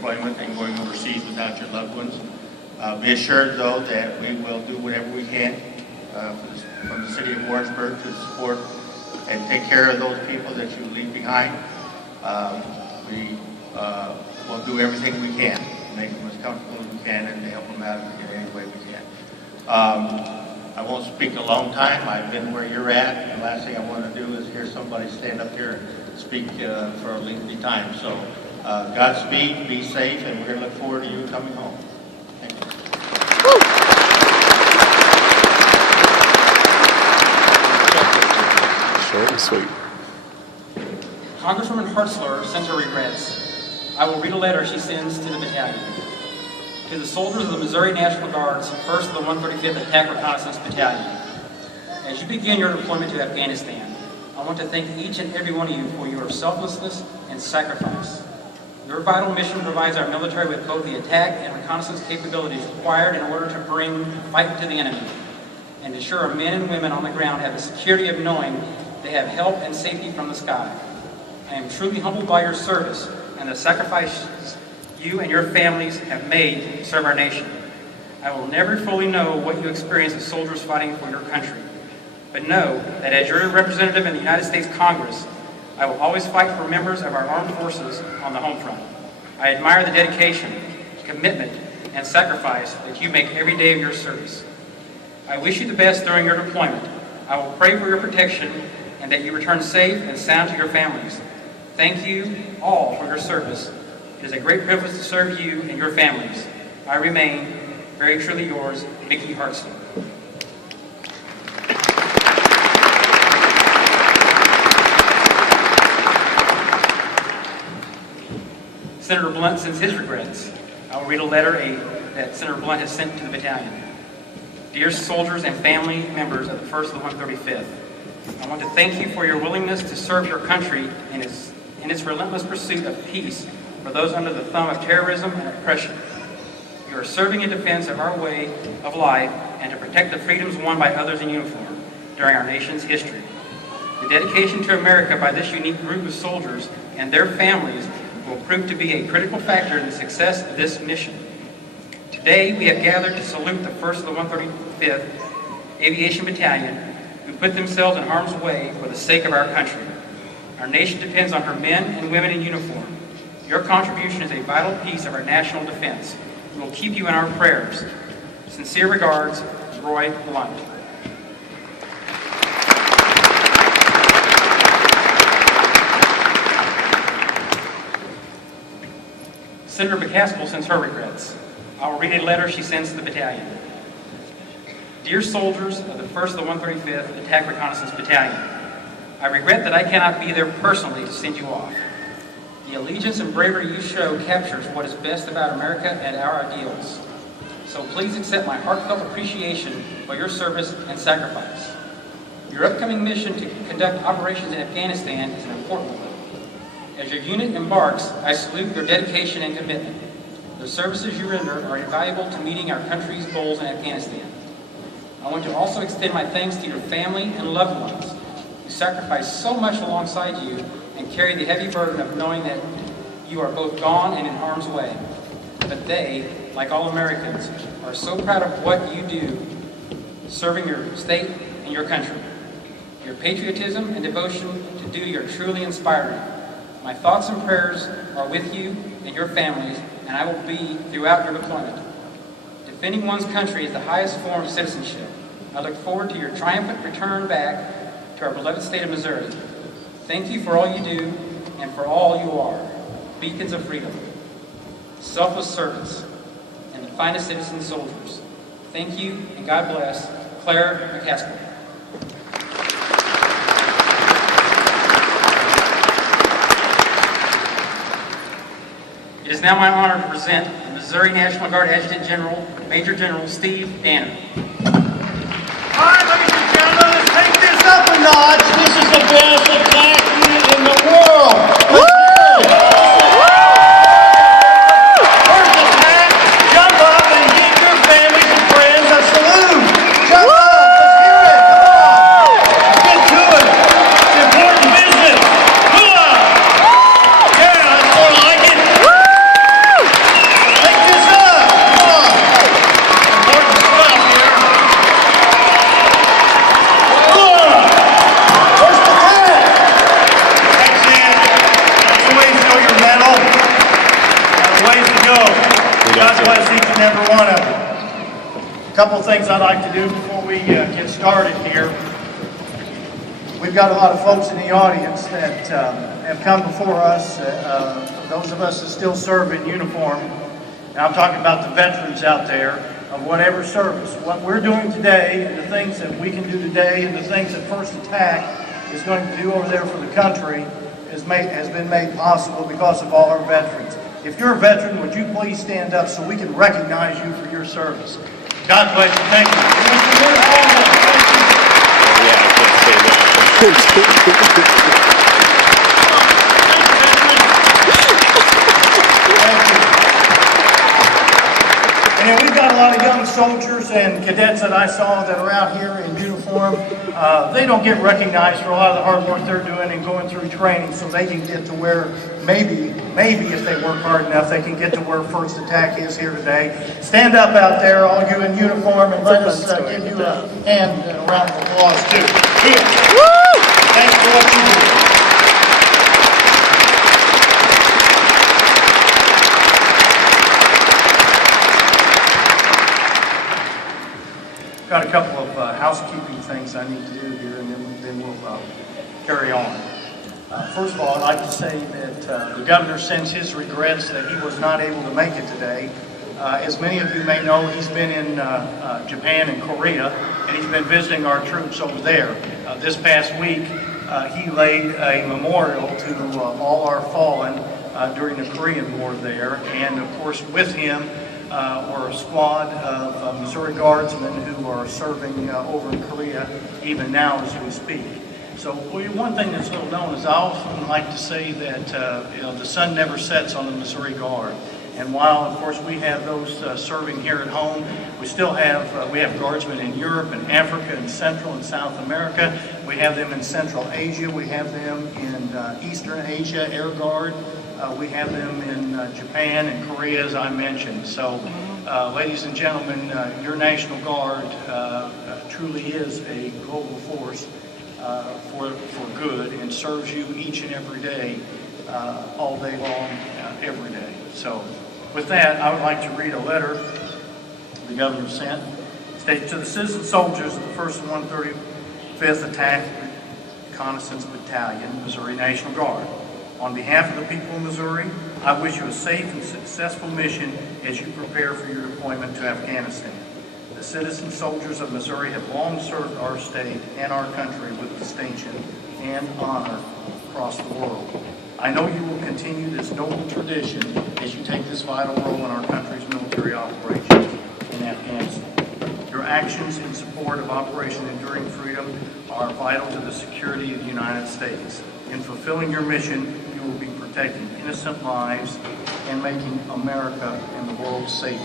deployment and going overseas without your loved ones. Be assured, though, that we will do whatever we can from the city of Warrensburg to support and take care of those people that you leave behind. We will do everything we can to make them as comfortable as we can and to help them out in any way we can. I won't speak a long time. I've been where you're at. The last thing I want to do is hear somebody stand up here and speak for a lengthy time. So Godspeed, be safe, and we're going to look forward to you coming home. Thank you. Short and sweet. Congresswoman Hartzler sends her regrets. I will read a letter she sends to the battalion. To the soldiers of the Missouri National Guard's 1st of the 135th Attack Reconnaissance Battalion. As you begin your deployment to Afghanistan, I want to thank each and every one of you for your selflessness and sacrifice. Your vital mission provides our military with both the attack and reconnaissance capabilities required in order to bring fight to the enemy and ensure our men and women on the ground have the security of knowing they have help and safety from the sky. I am truly humbled by your service and the sacrifices you and your families have made to serve our nation. I will never fully know what you experience as soldiers fighting for your country, but know that as your representative in the United States Congress, I will always fight for members of our armed forces on the home front. I admire the dedication, commitment, and sacrifice that you make every day of your service. I wish you the best during your deployment. I will pray for your protection and that you return safe and sound to your families. Thank you all for your service. It is a great privilege to serve you and your families. I remain very truly yours, Mickey Hartzler. Senator Blunt sends his regrets. I will read a letter that Senator Blunt has sent to the battalion. Dear soldiers and family members of the 1st of the 135th, I want to thank you for your willingness to serve your country in its relentless pursuit of peace for those under the thumb of terrorism and oppression. You are serving in defense of our way of life and to protect the freedoms won by others in uniform during our nation's history. The dedication to America by this unique group of soldiers and their families will prove to be a critical factor in the success of this mission. Today, we have gathered to salute the 1st of the 135th Aviation Battalion, who put themselves in harm's way for the sake of our country. Our nation depends on her men and women in uniform. Your contribution is a vital piece of our national defense. We will keep you in our prayers. Sincere regards, Roy Blunt. Senator McCaskill sends her regrets. I will read a letter she sends to the battalion. Dear soldiers of the 1st of the 135th Attack Reconnaissance Battalion, I regret that I cannot be there personally to send you off. The allegiance and bravery you show captures what is best about America and our ideals. So please accept my heartfelt appreciation for your service and sacrifice. Your upcoming mission to conduct operations in Afghanistan is an important one. As your unit embarks, I salute your dedication and commitment. The services you render are invaluable to meeting our country's goals in Afghanistan. I want to also extend my thanks to your family and loved ones who sacrificed so much alongside you and carry the heavy burden of knowing that you are both gone and in harm's way. But they, like all Americans, are so proud of what you do, serving your state and your country. Your patriotism and devotion to duty are truly inspiring. My thoughts and prayers are with you and your families, and I will be throughout your deployment. Defending one's country is the highest form of citizenship. I look forward to your triumphant return back to our beloved state of Missouri. Thank you for all you do and for all you are, beacons of freedom, selfless service, and the finest citizen soldiers. Thank you, and God bless. Claire McCaskill. It is now my honor to present the Missouri National Guard Adjutant General, Major General Steve Danner. All right, ladies and gentlemen, let's take this up a notch. This is the best attack unit in the world. First attack, jump up and give your families and friends a salute. Jump up, let's hear it. Come on. Get to it. It's important business. Yeah, that's more like it. Couple things I'd like to do before we get started here. We've got a lot of folks in the audience that have come before us, those of us that still serve in uniform. And I'm talking about the veterans out there of whatever service. What we're doing today and the things that we can do today and the things that First Attack is going to do over there for the country has been made possible because of all our veterans. If you're a veteran, would you please stand up so we can recognize you for your service? God bless you. Thank you. And then we've got a lot of young soldiers and cadets that I saw that are out here in uniform. They don't get recognized for a lot of the hard work they're doing and going through training, so they can get to where maybe if they work hard enough, they can get to where First Attack is here today. Stand up out there, all you in uniform, and let us give you a hand and a round of applause too. Here. Thanks for what you do. Got a couple of housekeeping things I need to do here, and then we'll carry on. First of all, I'd like to say that the governor sends his regrets that he was not able to make it today. As many of you may know, he's been in Japan and Korea, and he's been visiting our troops over there. This past week, he laid a memorial to all our fallen during the Korean War there, and of course with him were a squad of Missouri Guardsmen who are serving over in Korea even now as we speak. So one thing that's little known is I often like to say that the sun never sets on the Missouri Guard. And while of course we have those serving here at home, we still have we have Guardsmen in Europe and Africa and Central and South America. We have them in Central Asia. We have them in Eastern Asia, Air Guard. We have them in Japan and Korea, as I mentioned. So, ladies and gentlemen, your National Guard truly is a global force for good and serves you each and every day, all day long, every day. So, with that, I would like to read a letter the governor sent. It states, to the citizen soldiers of the 1st and 135th Attack Reconnaissance Battalion, Missouri National Guard. On behalf of the people of Missouri, I wish you a safe and successful mission as you prepare for your deployment to Afghanistan. The citizen soldiers of Missouri have long served our state and our country with distinction and honor across the world. I know you will continue this noble tradition as you take this vital role in our country's military operations in Afghanistan. Your actions in support of Operation Enduring Freedom are vital to the security of the United States. In fulfilling your mission, you will be protecting innocent lives and making America and the world safer.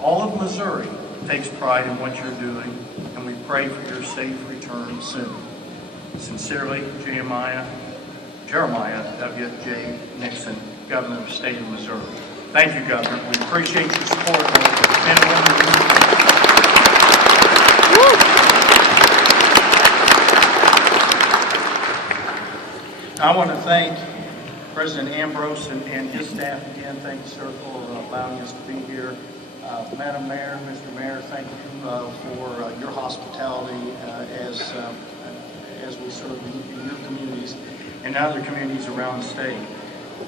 All of Missouri takes pride in what you're doing, and we pray for your safe return soon. Sincerely, Jeremiah W.J. Nixon, Governor of the State of Missouri. Thank you, Governor. We appreciate your support. I want to thank President Ambrose and his staff again. Thank you, sir, for allowing us to be here. Madam Mayor, Mr. Mayor, thank you for your hospitality as we serve in your communities and other communities around the state.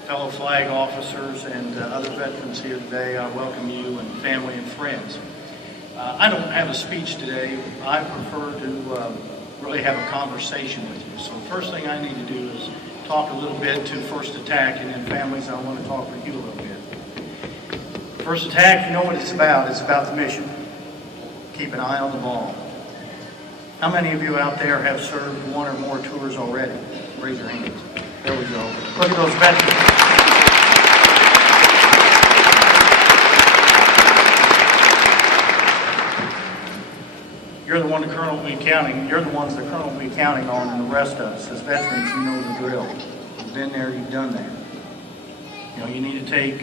Fellow flag officers and other veterans here today, I welcome you and family and friends. I don't have a speech today. I prefer to really have a conversation with you. So the first thing I need to do is talk a little bit to First Attack, and then families, I want to talk with you a little bit. First Attack, you know what it's about. It's about the mission. Keep an eye on the ball. How many of you out there have served one or more tours already? Raise your hands. There we go. Look at those veterans. You're the one the Colonel will be counting. You're the ones the Colonel will be counting on, and the rest of us as veterans, you know the drill. You've been there, you've done that. You know, you need to take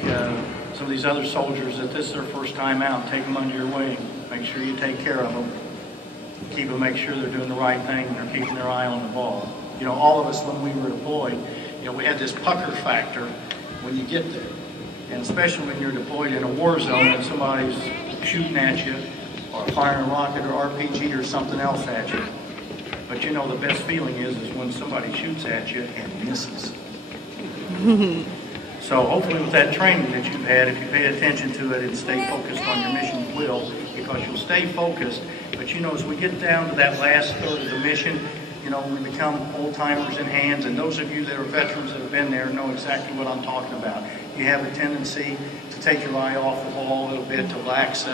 some of these other soldiers that this is their first time out, take them under your wing. Make sure you take care of them. Keep them, make sure they're doing the right thing and they're keeping their eye on the ball. You know, all of us when we were deployed, you know, we had this pucker factor when you get there. And especially when you're deployed in a war zone and somebody's shooting at you, or firing a rocket or RPG or something else at you. But you know, the best feeling is when somebody shoots at you and misses. So hopefully with that training that you've had, if you pay attention to it and stay focused on your mission, you will, because you'll stay focused. But you know, as we get down to that last third of the mission, you know, we become old-timers in hands, and those of you that are veterans that have been there know exactly what I'm talking about. You have a tendency to take your eye off the ball a little bit, to lax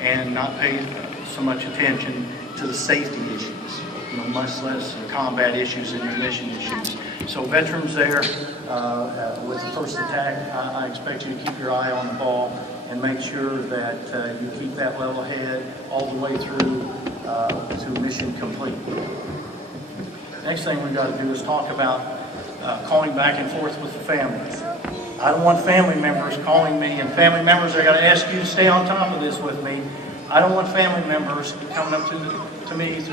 and not pay so much attention to the safety issues, you know, much less combat issues and your mission issues. So veterans there, with the first attack, I expect you to keep your eye on the ball and make sure that you keep that level head all the way through to mission complete. Next thing we've got to do is talk about calling back and forth with the families. I don't want family members calling me, and family members, I got to ask you to stay on top of this with me. I don't want family members coming up to me